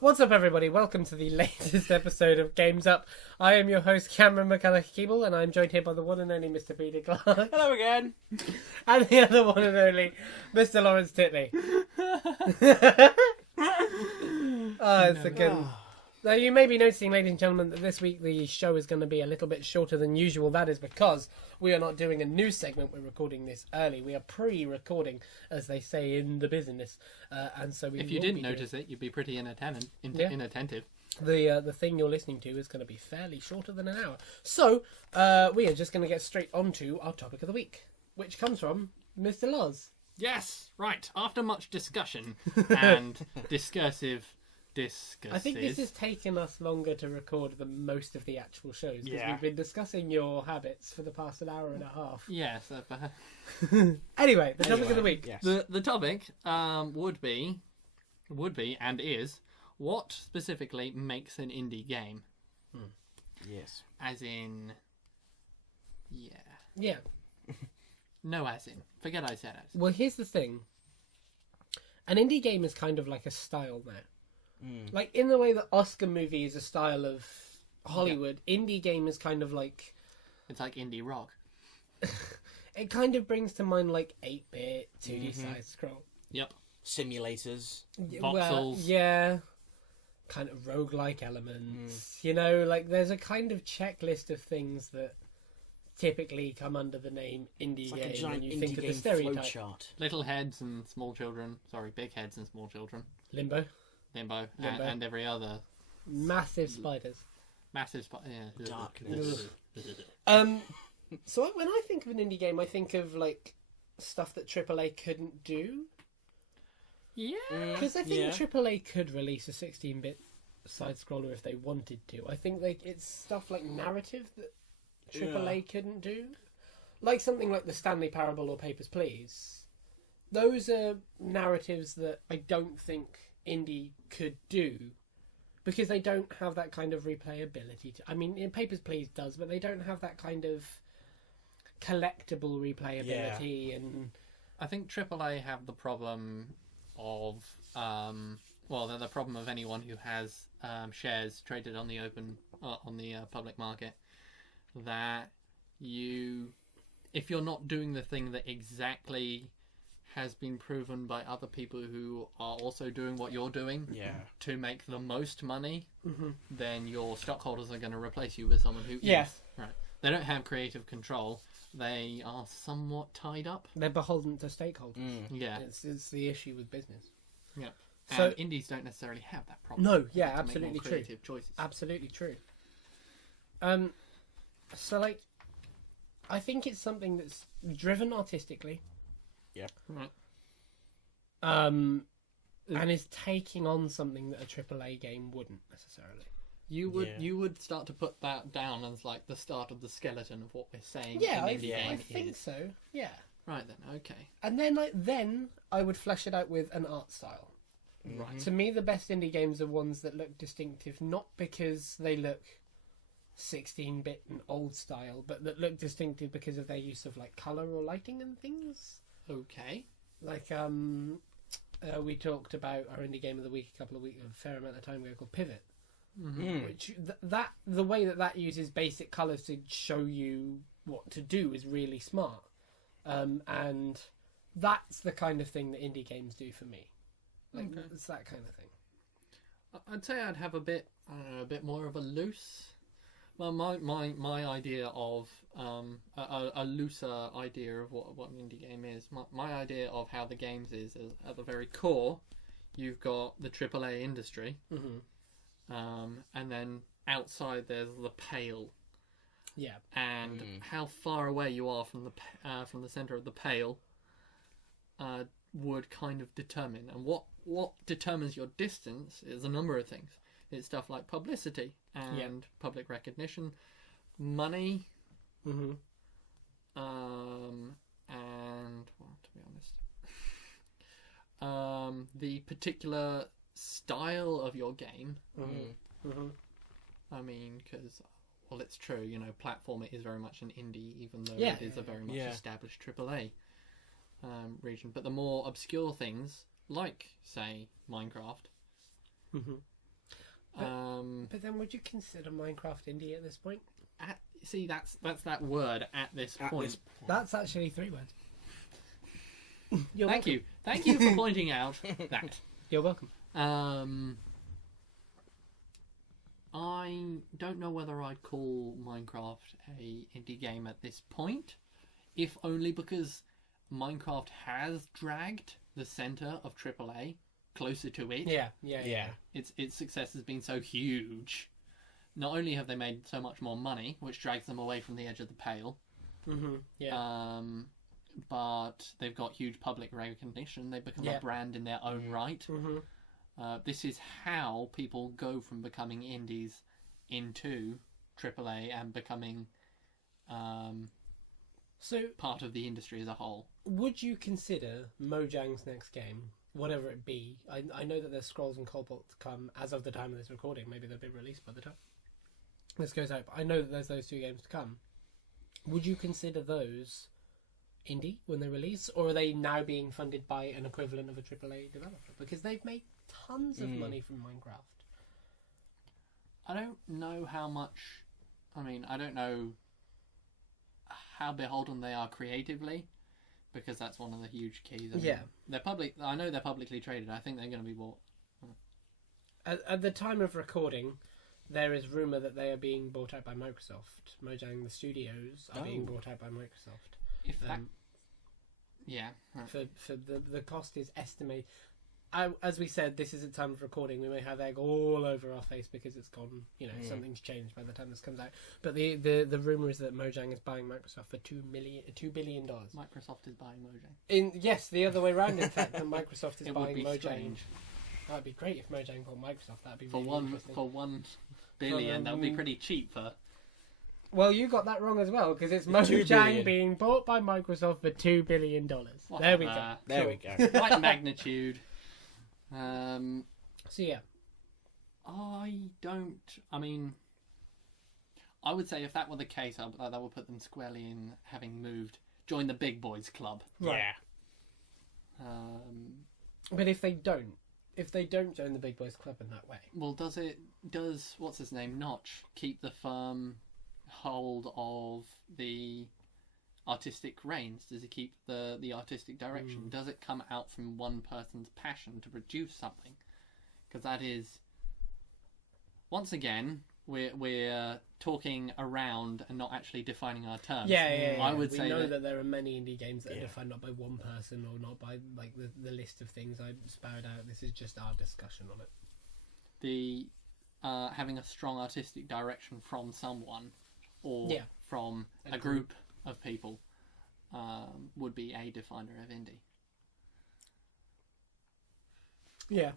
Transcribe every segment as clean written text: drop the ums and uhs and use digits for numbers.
What's up, everybody? Welcome to the latest episode of Games Up. I am your host, Cameron McCulloch-Keeble, and I'm joined here by the one and only Mr. Peter Clark. Hello again. And the other one and only, Mr. Lawrence Titley. It's a good... Now, you may be noticing, ladies and gentlemen, that this week the show is going to be a little bit shorter than usual. That is because we are not doing a news segment. We're recording this early. We are pre-recording, as they say in the business. And so if you didn't notice it, you'd be pretty inattentive. The thing you're listening to is going to be fairly shorter than an hour. So we are just going to get straight on to our topic of the week, which comes from Mr. Loz. Yes, right. After much discussion and discursive... I think this has taken us longer to record than most of the actual shows because we've been discussing your habits for the past an hour and a half. Yes. Anyway, the topic of the week. Yes. The topic would be and is what specifically makes an indie game. Yes. As in, Yeah. No, as in. Forget I said as. Well, here's the thing. An indie game is kind of like a style now. Like, in the way that Oscar movie is a style of Hollywood, indie game is kind of like... It's like indie rock. It kind of brings to mind, like, 8-bit, 2D side-scroll. Yep. Simulators. Voxels. Well, yeah. Kind of roguelike elements. You know, like, there's a kind of checklist of things that typically come under the name indie It's like game a giant when you indie think of game the stereotype. flowchart. Little heads and small children. Sorry, big heads and small children. Limbo. Limbo. And every other. Massive spiders. Massive yeah. Darkness. So when I think of an indie game, I think of, like, stuff that AAA couldn't do. Yeah. Because I think AAA could release a 16-bit side-scroller if they wanted to. I think it's stuff like narrative that AAA couldn't do. Like something like the Stanley Parable or Papers, Please. Those are narratives that I don't think indie could do because they don't have that kind of replayability. I mean, in Papers, Please does, but they don't have that kind of collectible replayability. And I think AAA have the problem of they're the problem of anyone who has shares traded on the public market, that if you're not doing the thing that exactly has been proven by other people who are also doing what you're doing to make the most money, then your stockholders are going to replace you with someone who is. Right. They don't have creative control. They are somewhat tied up. They're beholden to stakeholders. Yeah. It's the issue with business. Yeah. So and indies don't necessarily have that problem. No, They have to absolutely make more true. creative choices. Absolutely true. So, like, I think it's something that's driven artistically. Yep. Right. And is taking on something that a AAA game wouldn't necessarily. You would start to put that down as like the start of the skeleton of what we're saying. Yeah, an indie game I think is. so. Yeah. Right then, okay. And then I would flesh it out with an art style. Right. To me, the best indie games are ones that look distinctive, not because they look 16-bit and old style, but that look distinctive because of their use of like color or lighting and things. Okay. Like we talked about our indie game of the week a fair amount of time ago called Pivot, which the way that uses basic colors to show you what to do is really smart, and that's the kind of thing that indie games do for me. Like it's that kind of thing. I'd say I'd have a bit more of a loose. Well, my idea of a looser idea of what an indie game is. My idea of how the games is at the very core, you've got the AAA industry, and then outside there's the pale. Yeah. And how far away you are from the center of the pale would kind of determine. And what determines your distance is a number of things. It's stuff like publicity and public recognition, money, and well, to be honest, the particular style of your game. I mean, because it's true. You know, platformer is very much an indie, even though it is a very much established AAA region. But the more obscure things, like say Minecraft, But then, would you consider Minecraft indie at this point? See, that's that word at this At point. this That's actually 3 words. You're Thank welcome. you. Thank you for pointing out that. You're welcome. I don't know whether I'd call Minecraft a indie game at this point, if only because Minecraft has dragged the center of AAA closer to it. Yeah. Its success has been so huge. Not only have they made so much more money, which drags them away from the edge of the pale, Yeah. but they've got huge public recognition. They've become a brand in their own right. This is how people go from becoming indies into AAA and becoming So, part of the industry as a whole. would you consider Mojang's next game, whatever it be? I know that there's Scrolls and Cobalt to come as of the time of this recording. Maybe they'll be released by the time this goes out. But I know that there's those 2 games to come. Would you consider those indie when they release, or are they now being funded by an equivalent of a AAA developer? Because they've made tons of money from Minecraft. I don't know how much. I mean, I don't know how beholden they are creatively, because that's one of the huge keys. I mean, they're public. I know they're publicly traded. I think they're going to be bought. At the time of recording, there is rumour that they are being bought out by Microsoft. Mojang, the studios, are being bought out by Microsoft. If that, yeah. For the cost is estimated. As we said, this is at time of recording. We may have egg all over our face because it's gone. Something's changed by the time this comes out. But the rumour is that Mojang is buying Microsoft for $2 billion. Microsoft is buying Mojang. Yes, the other way around. In fact, that Microsoft is It buying would be Mojang. strange. That'd be great if Mojang bought Microsoft. That'd be For really one interesting. for $1 billion. That would be pretty cheap for. Well, you got that wrong as well, because it's $2 Mojang billion. being bought by Microsoft for $2 billion. There we go. There we go. Right magnitude. So yeah, I mean, I would say if that were the case, that would put them squarely in having joined the big boys club. Right. Yeah. But if they don't join the big boys club in that way, Well, does what's his name, Notch, keep the firm hold of the artistic reins? Does he keep the artistic direction? Does it come out from one person's passion to produce something? Because that is, once again, we're talking around and not actually defining our terms. I would say we know that that there are many indie games that are defined not by one person or not by like the list of things I spouted out. This is just our discussion on it. the having a strong artistic direction from someone or from a group of people would be a definer of indie. Yeah.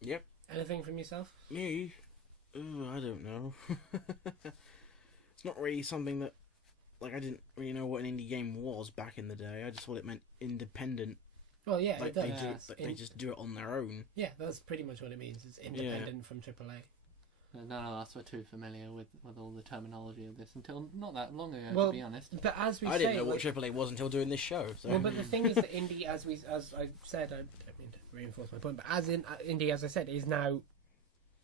Yep. Anything from yourself? Me? Ooh, I don't know. It's not really something that, like, I didn't really know what an indie game was back in the day. I just thought it meant independent. Well, yeah, Like it does. they just do it on their own. Yeah, that's pretty much what it means. It's independent from AAA. None of us were too familiar with all the terminology of this until not that long ago, Well, to be honest. But as we I say, didn't know what AAA was until doing this show. So. Well, but the thing is that indie, as I said, I don't mean to reinforce my point, but indie, as I said, is now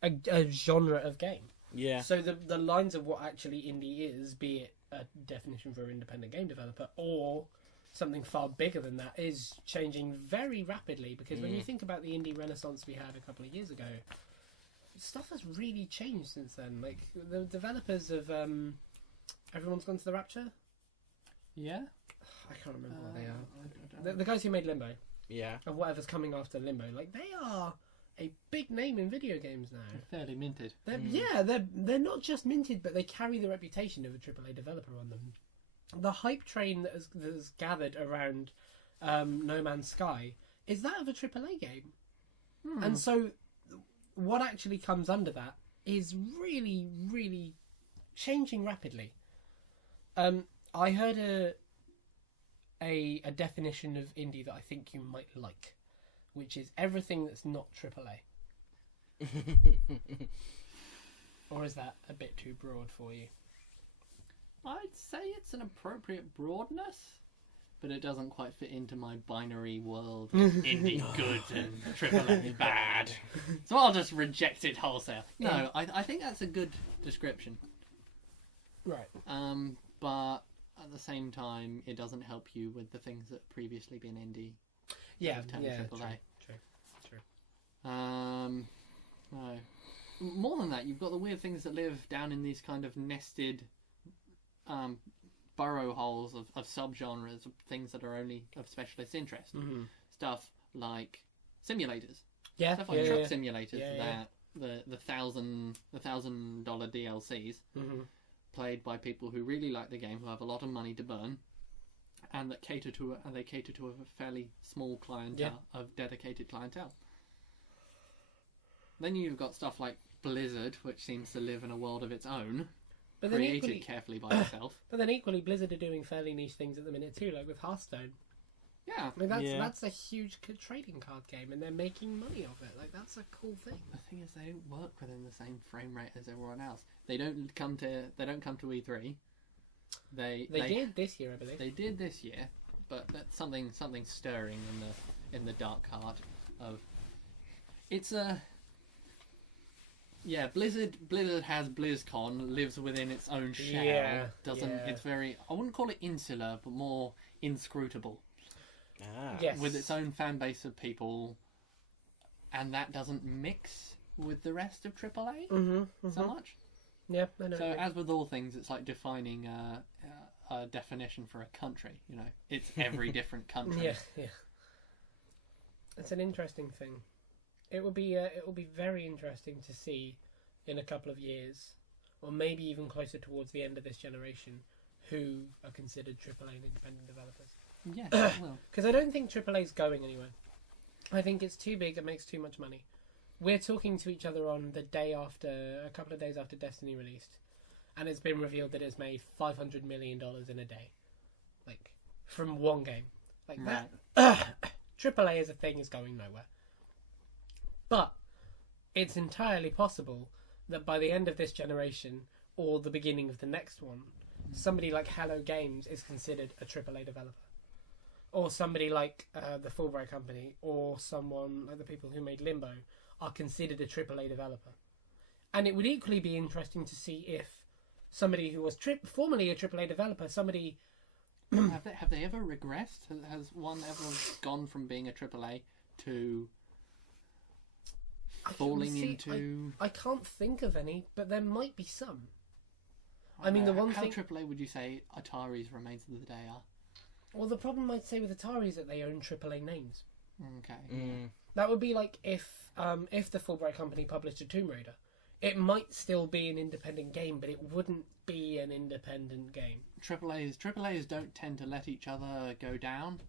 a genre of game. Yeah. So the lines of what actually indie is, be it a definition for an independent game developer or something far bigger than that, is changing very rapidly. Because when you think about the indie renaissance we had a couple of years ago, stuff has really changed since then. Like the developers of Everyone's Gone to the Rapture. Yeah, I can't remember what they are. The guys who made Limbo. Yeah. And whatever's coming after Limbo, like they are a big name in video games now. they're fairly minted. They're not just minted, but they carry the reputation of a AAA developer on them. The hype train that has gathered around No Man's Sky is that of a AAA game, and so what actually comes under that is really, really changing rapidly. I heard a definition of indie that I think you might like, which is everything that's not AAA. Or is that a bit too broad for you? I'd say it's an appropriate broadness. but it doesn't quite fit into my binary world of indie good and AAA bad. So I'll just reject it wholesale. No, I think that's a good description. Right. But at the same time, it doesn't help you with the things that have previously been indie. Yeah, Turn yeah, AAA. true. No. More than that, you've got the weird things that live down in these kind of nested burrow holes of subgenres of things that are only of specialist interest. Mm-hmm. Stuff like simulators. Yeah, Stuff like truck simulators Yeah, that the $1,000 DLCs Mm-hmm. played by people who really like the game, who have a lot of money to burn, and that cater to a fairly small clientele of dedicated clientele. Then you've got stuff like Blizzard, which seems to live in a world of its own, But then created equally, carefully by itself. but then equally, Blizzard are doing fairly niche things at the minute too, like with Hearthstone. Yeah, I mean, Yeah. that's a huge trading card game, and they're making money off it. Like, that's a cool thing. the thing is, they don't work within the same frame rate as everyone else. They don't come to E3. They did this year, I believe. They did this year, but that's something stirring in the dark heart of it's a. Yeah, Blizzard has BlizzCon, lives within its own shell. Yeah, Doesn't yeah. It's very, I wouldn't call it insular, but more inscrutable. Yes. With its own fan base of people, and that doesn't mix with the rest of AAA so much. Yeah, I know. So as with all things, it's like defining a definition for a country. You know, it's every different country. Yeah. It's an interesting thing. It will be very interesting to see in a couple of years, or maybe even closer towards the end of this generation, who are considered AAA and independent developers. Yeah, well, Because I don't think AAA is going anywhere. I think it's too big. It makes too much money. We're talking to each other on the day after, a couple of days after Destiny released, and it's been revealed that it's made $500 million in a day, like from one game. Like that. AAA as a thing is going nowhere. But it's entirely possible that by the end of this generation, or the beginning of the next one, somebody like Hello Games is considered a AAA developer. Or somebody like the Fulbright Company, or someone like the people who made Limbo, are considered a AAA developer. And it would equally be interesting to see if somebody who was formerly a AAA developer, somebody... have they ever regressed? Has one ever gone from being a AAA to falling into? I can't think of any, but there might be some. I mean, the one how thing... AAA would you say Atari's remains of the day are? Well, the problem I'd say with Atari is that they own AAA names. Okay. That would be like if the Fulbright Company published a Tomb Raider. It might still be an independent game, but it wouldn't be an independent game. AAAs don't tend to let each other go down.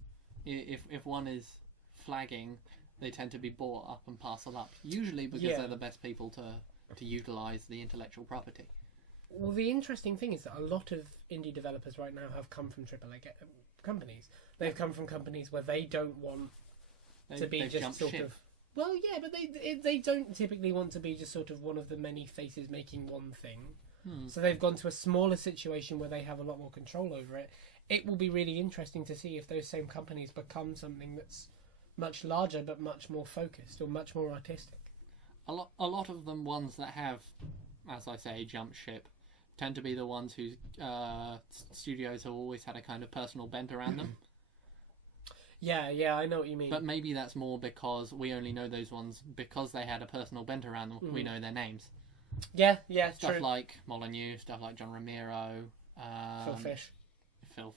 If one is flagging, they tend to be bought up and parcel up. Usually because they're the best people to utilise the intellectual property. Well, the interesting thing is that a lot of indie developers right now have come from AAA companies. They've come from companies where they don't want to be just sort of... Well, yeah, but they don't typically want to be just sort of one of the many faces making one thing. So they've gone to a smaller situation where they have a lot more control over it. It will be really interesting to see if those same companies become something that's much larger but much more focused or much more artistic. A lot of them ones that have, as I say, jumped ship, tend to be the ones whose studios have always had a kind of personal bent around them. Yeah, I know what you mean. But maybe that's more because we only know those ones because they had a personal bent around them. We know their names. Yeah, Stuff true. like Molyneux, stuff like John Romero, Phil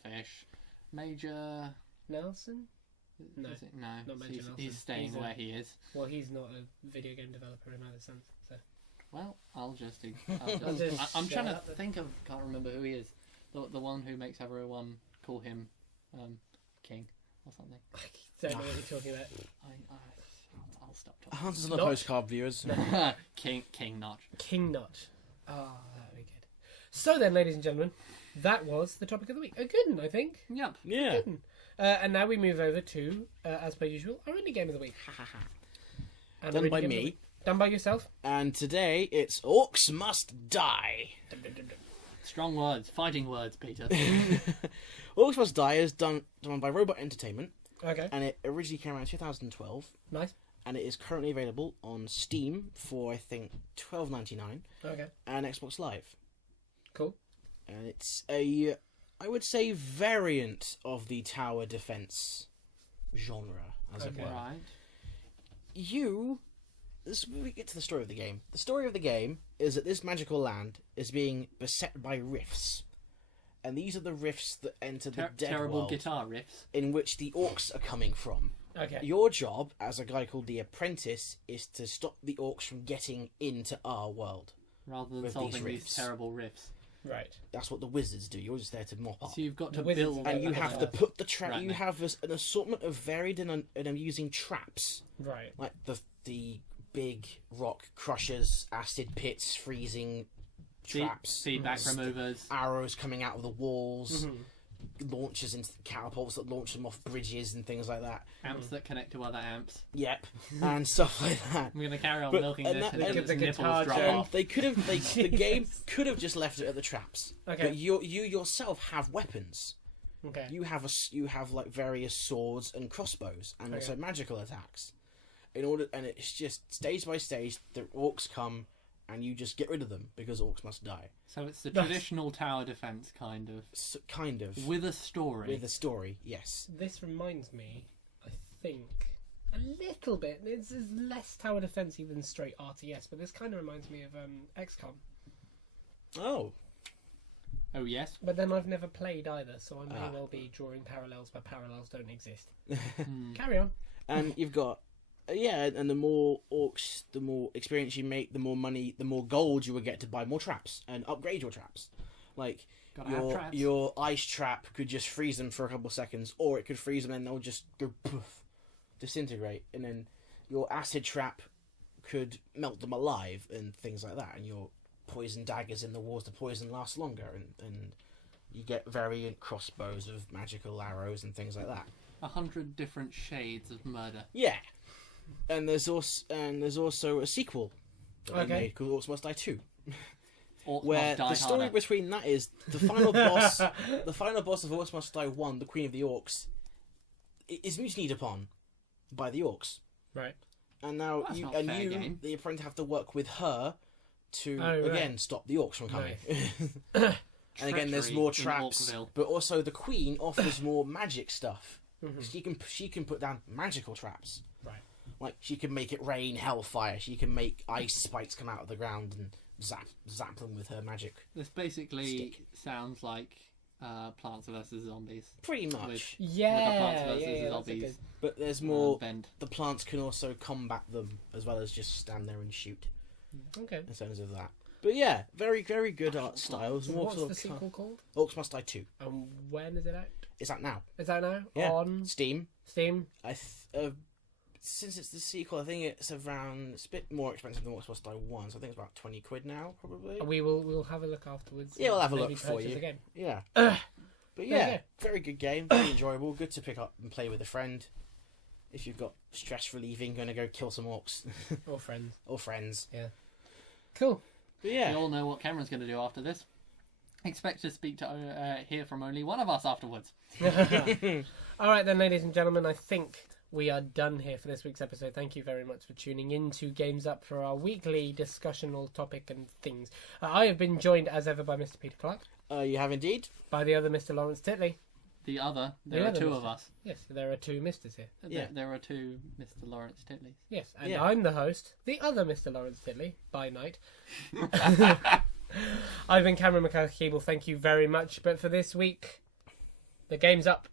Fish, Major Nelson? No, is it? No, not Major Nelson. he's staying He's where he is. Well, he's not a video game developer in either sense. So. Well, I'm just trying to shut up. think of. Can't remember who he is. The one who makes everyone call him King or something. I don't know what you're talking about. I'll stop talking. Answers on the Not- postcard, viewers. King Notch. King Notch. Ah, that would be good. So then, ladies and gentlemen, that was the topic of the week. A good one, I think. Yep. Yeah. Good one. And now we move over to, as per usual, our indie game of the week. And Done our indie by game of the me. week- Done by yourself. And today it's Orcs Must Die. Strong words, fighting words, Peter. Orcs Must Die is done by Robot Entertainment, Okay. and it originally came out in 2012, Nice. and it is currently available on Steam for, I think, $12.99, Okay. and Xbox Live. Cool. And it's a, I would say, variant of the tower defense genre, as it Okay. were. Right. We get to the story of the game. The story of the game is that this magical land is being beset by rifts. And these are the rifts that enter the dead Terrible world, guitar riffs. in which the orcs are coming from. Okay. Your job, as a guy called the Apprentice, is to stop the orcs from getting into our world. Rather than With solving these these riffs. terrible riffs. Right. That's what the wizards do. You're just there to mop up. So you've got to The wizards build... are And you Okay. have to put the trap. Right, You no. have an assortment of varied and amusing traps, Right. like the big rock crushers, acid pits, freezing traps, Feedback removers. arrows coming out of the walls, Mm-hmm. launchers into catapults that launch them off bridges and things like that. Amps that connect to other amps. Yep, and stuff like that. I'm going to carry on But- milking and this that- until and its the nipples guitar drop jam. off. They could have. The game could have just left it at the traps. Okay. But you yourself have weapons. Okay. You have like various swords and crossbows, and also magical attacks. And it's just stage by stage, the orcs come, and you just get rid of them because orcs must die. So it's the Nice. traditional tower defense, kind of. So, kind of With a story. with a story, yes. This reminds me, I think, a little bit. It's less tower defensive than straight RTS, but this kind of reminds me of XCOM. Oh, Oh, yes? But then I've never played either, so I may Ah. well be drawing parallels where parallels don't exist. Hmm. Carry on. and you've got and the more orcs, the more experience you make, the more money, the more gold you will get to buy more traps and upgrade your traps. Like Gotta have traps. your ice trap could just freeze them for a couple of seconds, or it could freeze them and they'll just go poof, disintegrate, and then your acid trap could melt them alive and things like that, and your poison daggers in the walls, the poison lasts longer, and you get variant crossbows of magical arrows and things like that. 100 different shades of murder. Yeah, and there's also a sequel that they made called Orcs Must Die 2, Orcs where must die the story harder. between that is the final boss. The final boss of Orcs Must Die 1, the Queen of the Orcs, is mutinied upon by the orcs, Right. and now That's you not a fair game. the apprentice, have to work with her to Oh, right. again stop the orcs from coming. Nice. And again, there's Treachery more in traps, Orcville. but also the Queen offers more magic stuff. Mhm. She can put down magical traps. Right. Like she can make it rain hellfire. She can make ice spikes come out of the ground and zap them with her magic. This basically Stick. sounds like Plants vs. Zombies. Pretty With- much. With a Yeah. Plants vs. Yeah, that's a Zombies good. But there's more. bend. The plants can also combat them as well as just stand there and shoot. Okay. In terms of that. But yeah, very very good art styles. So More what's sort the of sequel called? Orcs Must Die 2. And when is it out? It's out now. Is that now? Yeah. On Steam. Steam? Since it's the sequel, I think it's a bit more expensive than Orcs Must Die 1, so I think it's about £20 now, probably. We'll have a look afterwards. Yeah, we'll have a Maybe look for purchase you. the game. Yeah. Ugh. But There you yeah, very good game, very enjoyable, good to pick up and play with a friend. If you've got stress relieving, going to go kill some orcs Or friends. or friends. Cool. But We yeah, all know what Cameron's going to do after this. Expect to hear from only one of us afterwards. All right then, ladies and gentlemen, I think we are done here for this week's episode. Thank you very much for tuning in to Games Up for our weekly discussional topic and things. I have been joined as ever by Mr. Peter Clark, you have indeed. by the other Mr. Lawrence Titley. There The are other two Mr. of us. Yes, there are two Misters here. Yeah. There are two Mr. Lawrence Titleys. Yes, and Yeah. I'm the host, the other Mr. Lawrence Titley, by night. I've been Cameron McCullough-Keeble, thank you very much. But for this week, the game's up.